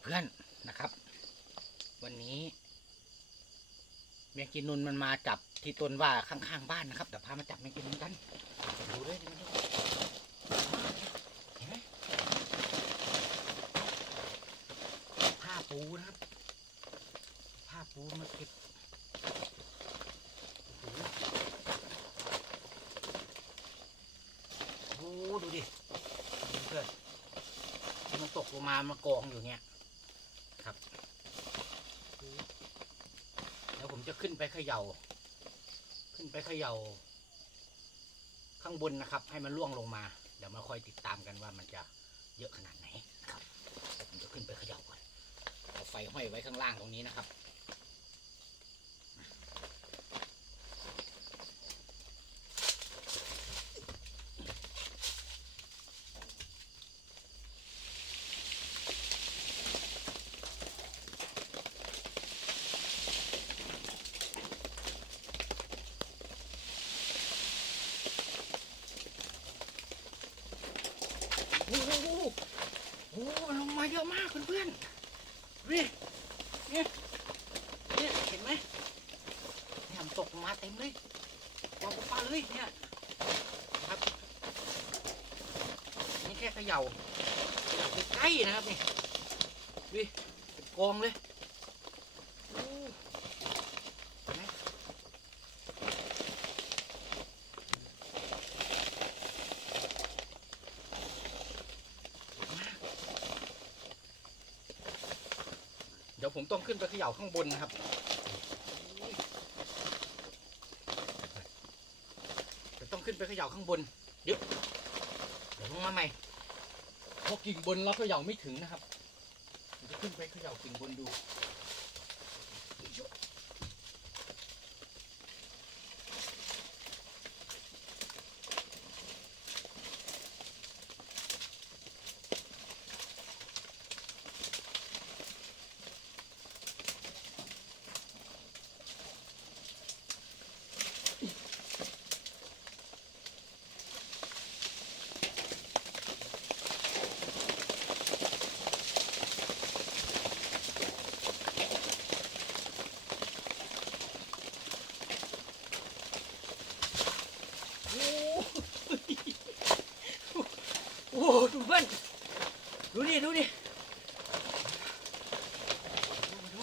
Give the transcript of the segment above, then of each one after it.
เพื่อนๆนะครับ วันนี้เมียกินนุนมันมาจับที่ต้นว่าข้างๆบ้านนะครับเดี๋ยวพามาจับเมียกินนุนกันไปดูเลยมาดูเห็นไหมผ้าปูนะครับ ผ้าปูมาเก็บโอ้ดูดิเพื่อนมันตกลงมามากองอยู่เงี้ยครับเดี๋ยวผม จะขึ้นไปเขย่า ขึ้นไปเขย่า ข้างบนนะครับ ให้มันล่วงลงมา เดี๋ยวมาคอยติดตามกันว่ามันจะเยอะขนาดไหนนะครับผมจะขึ้นไปเขย่าก่อนเอาไฟห้อยไว้ข้างล่างตรงนี้นะครับ โอ้โหโอ้โหลงมาเยอะมากเพื่อนๆนี่เนี่ยเนี่ยเห็นไหมเนี่ย มาเต็มเลยกองปลาเลยเนี่ยครับนี่แค่เขย่าเขย่าใกล้นะครับนี่ดิเป็นกองเลยเห็นไหมเดี๋ยวผมต้องขึ้นไปเขย่าข้างบนนะครับเดี๋ยว ต้องขึ้นไปเขย่าข้างบน เดี๋ยวเดี๋ยวลงมาใหม่เพราะกิ่งบนเราเขย่าไม่ถึงนะครับจะขึ้นไปเขย่ากิ่งบนดู โอ้ โอ้โหดูเพื่อนดูดิดูดิดู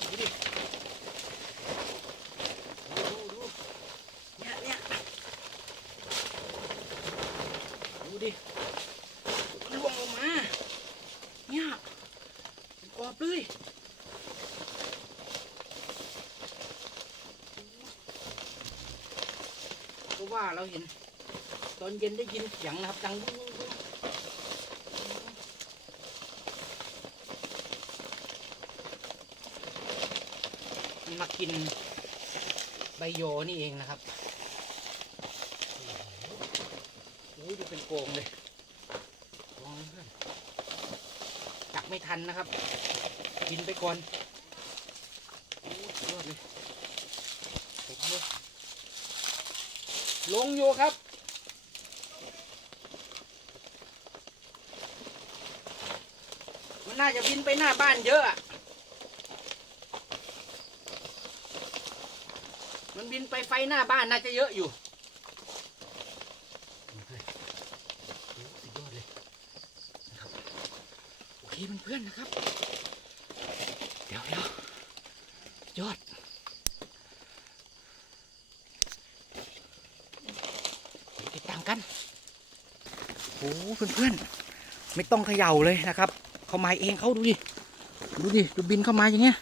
ดูดิดูดูดูเนี่ยเนี่ยดูดิล่วงลงมาเนี่ยเป็นกรอบเลยเพราะว่าเราเห็น ตอนเย็นได้ยินเสียงนะครับดังวุ้งวุ้งมากินใบโยนี่เองนะครับโอ้โหดูเป็นโกงเลยลองเพื่อนจับไม่ทันนะครับ กินไปก่อนโอ้สุดยอดเลยเต็มเลยลงอยู่ครับ น่าจะบินไปหน้าบ้านเยอะ มันบินไปไฟหน้าบ้านน่าจะเยอะอยู่โอ้โหสุดยอดเลยนะครับโอเคเพื่อนๆนะครับ เดี๋ยวเดี๋ยวยอดติดตามกันโอ้เพื่อนๆ ไม่ต้องเขย่าเลยนะครับ เขามาเองเขาดูดิ ดูดิ ดูบินเข้ามาอย่างเงี้ย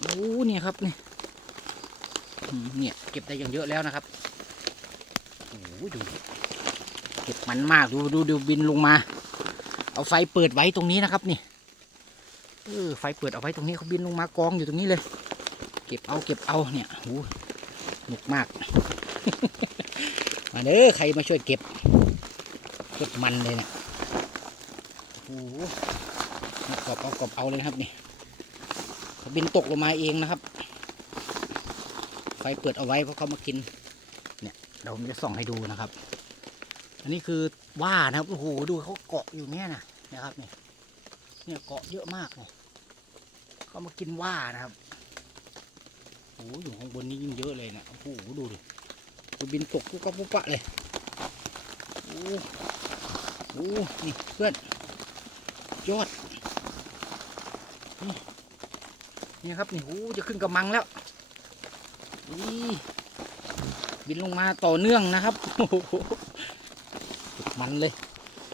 โอ้เนี่ยครับนี่เนี่ยเก็บได้อย่างเยอะแล้วนะครับ โอ้โหดูเก็บมันมากดูดูดูบินลงมา เอาไฟเปิดไว้ตรงนี้นะครับนี่ เออไฟเปิดเอาไว้ตรงนี้เขาบินลงมากองอยู่ตรงนี้เลย เก็บเอาเก็บเอาเนี่ยโอ้หหนุกมาก มาเด้อใครมาช่วยเก็บ เก็บมันเลยเนี่ย โอ้โหกรอบเอากรอบเอาเลยนะครับนี่บินตกลงมาเองนะครับ ไฟเปิดเอาไว้เพราะเขามากิน เนี่ยเดี๋ยวผมจะส่องให้ดูนะครับ อันนี้คือว่านะครับโอ้โหดูเขาเกาะอยู่เนี่ยนะนะครับนี่เนี่ยเกาะเยอะมากเลยเขามากินว่านะครับโอ้โหอยู่ข้างบนนี้ยิ่งเยอะเลยเนี่ยโอ้โหดูดิดูบินตกปุ๊บปั๊บปุ๊บปะเลยโอ้โหนี่เพื่อน ยอด นี่นี่ครับ นี่โอ้โหจะขึ้นกระมังแล้วนี่บินลงมาต่อเนื่องนะครับมันเลย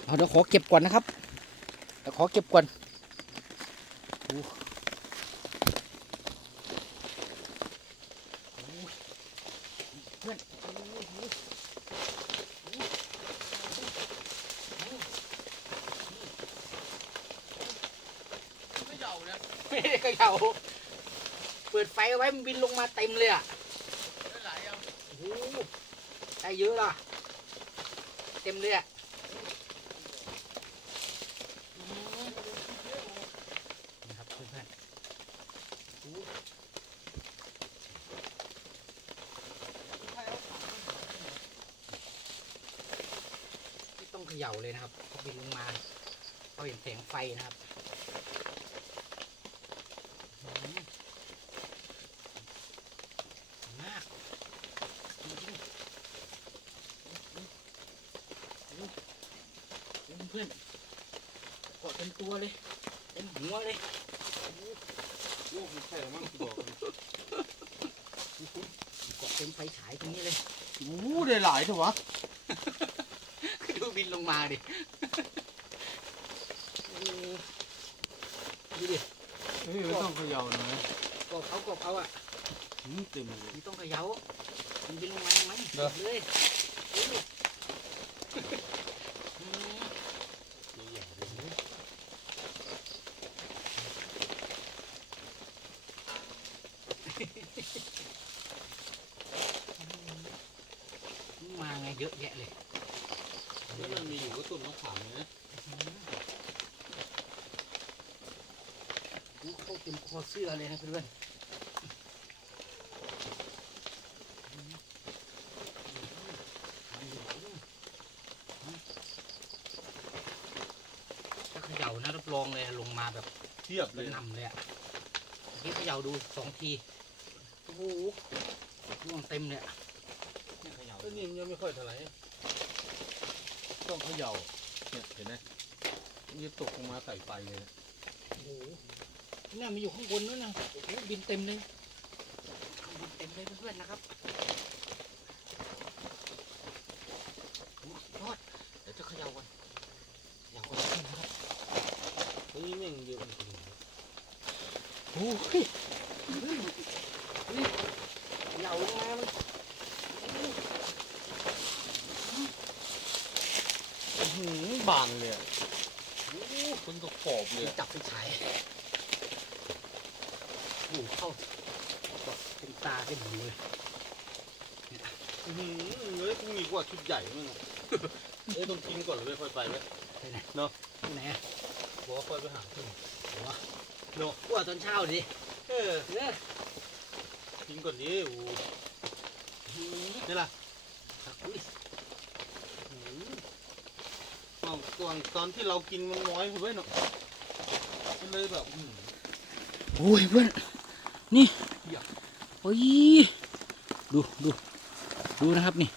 เอาเดี๋ยวขอเก็บก่อนนะครับเดี๋ยวขอเก็บก่อนโอ้โหเพื่อนโอ้โห ไม่ได้เขย่าเปิดไฟเอาไว้มันบินลงมาเต็มเลยอะได้หลายยังโอ้โหได้เยอะล่ะ เต็มเลยอะอืมนี่ครับเพื่อนๆไม่ต้องเขย่าเลยนะครับเขาบินลงมาเขาเห็นแสงไฟนะครับอืมมากจริงๆ เพื่อนๆกอดเป็นตัวเลยเต็มหัวเลยโอ้ไม่ใช่หรอกมั้งที่บอกเลยกอดเต็มไฟฉายตรงนี้เลยโอ้ได้หลายเถอะวะดูบินลงมาดิโอ้ดูดิเฮ้ยไม่ต้องเขย่าหน่อยกอบเขากอบเขาอะอืมเต็มเลยมันต้องเขย่ามันบินลงมาทำไมเหรอเลยดูดิอืม มาไงเยอะแยะเลยแล้วมันมีอยู่ก็ต้นมะขามเลยนะอู้เข้าเต็มคอเสื้อเลยนะเพื่อนถ้าเขย่านะรับรองเลยลงมาแบบเทียบกเลระยหนำเลยอะนี่เขย่าดูสองที โอ้โหร่วงเต็มเลยอะเนี่ยเขย่าแล้วนี่มันยังไม่ค่อยเท่าไหร่ต้องเขย่าเนี่ยเห็นไหมมันจะตกลงมาใส่ไฟเลยนะโอ้โหเนี่ยมันอยู่ข้างบนนู้นนะโอ้โหบินเต็มเลยข้างบนเต็มเลยเพื่อนๆนะครับโอ้ยอดเดี๋ยวจะเขย่าก่อนเขย่าก่อนนะครับเฮ้ยแม่งเยอะจริงโอ้ยนี่เหล่าลงมามัน ๆอื้อหือบานเลยอะโอ้คนตกขอบ เลยมันอะจับไปฉายโอ้โหเข้าเป็นตาเป็นหูเลยอื้อหือเฮ้ยกูมีกว่าชุดใหญ่มั้งอะเอ้ยต้องกินก่อนเลยค่อยไปไหมไปไหนเนอะที่ไหนอะบอกว่าค่อยไปหาขึ้นหัวเนาะหัวตอนเช้าดิเออเนี่ยกินก่อนดิโอ้โหอืมนี่ล่ะอุ้ยตอนตอนตอนที่เรากินมันน้อยไปเนาะมัน เลยแบบโอ้ยเพื่อนนี่โอ้ยดูดูดูนะครับนี่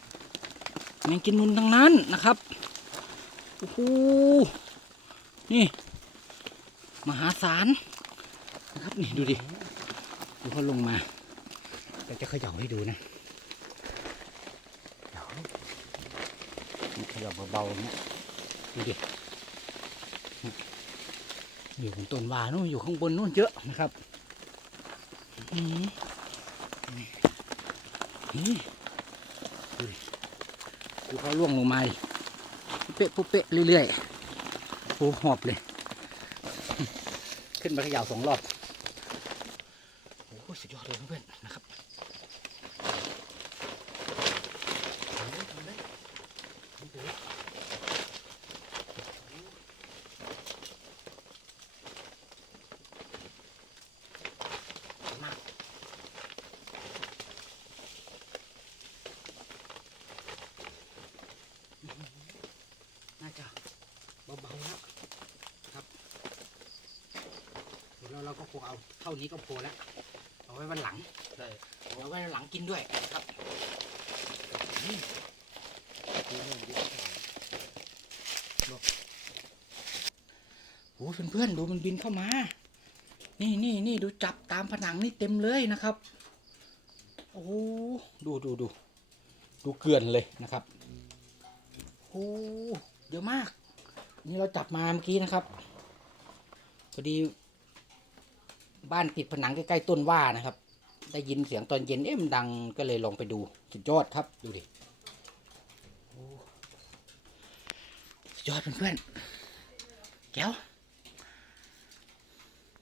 แมงกินมุนทั้งนั้นนะครับโอ้โหนี่ มหาศาลนะครับนี่ดูดิดูเขาลงมาเราจะเขย่าให้ดูนะเขย่าเบาๆเนี่ยดูดิ อยู่บนต้นว่านู่นอยู่ข้างบนนู่นเยอะนะครับอืมนี่ดูเขาล่วงลงมาเป๊ะปุ๊เป๊ะเรื่อยๆโอ้หอบเลย ขึ้นมาขย่าสองรอบ โอ้โหสุดยอดเลยเพื่อนๆนะครับเอาเลยเอาเลยเอาเลยมากน่าจะเบาๆแล้วครับ แล้วเราก็คงเอาเท่านี้ก็พอแล้วเอาไว้วันหลังใช่เอาไว้วันหลังกินด้วยนะครับนี่โอ้เพื่อนๆดูมันบินเข้ามา นี่นี่นี่ดูจับตามผนังนี่เต็มเลยนะครับ โอ้โหดูดูดูดูเกลื่อนเลยนะครับโอ้เยอะมาก นี่เราจับมาเมื่อกี้นะครับพอดี บ้านติดผนังใกล้ๆต้นว่านะครับ ได้ยินเสียงตอนเย็นเอ๊ะมันดังก็เลยลองไปดูสุดยอดครับดูดิสุดยอดเพื่อนๆแก้ว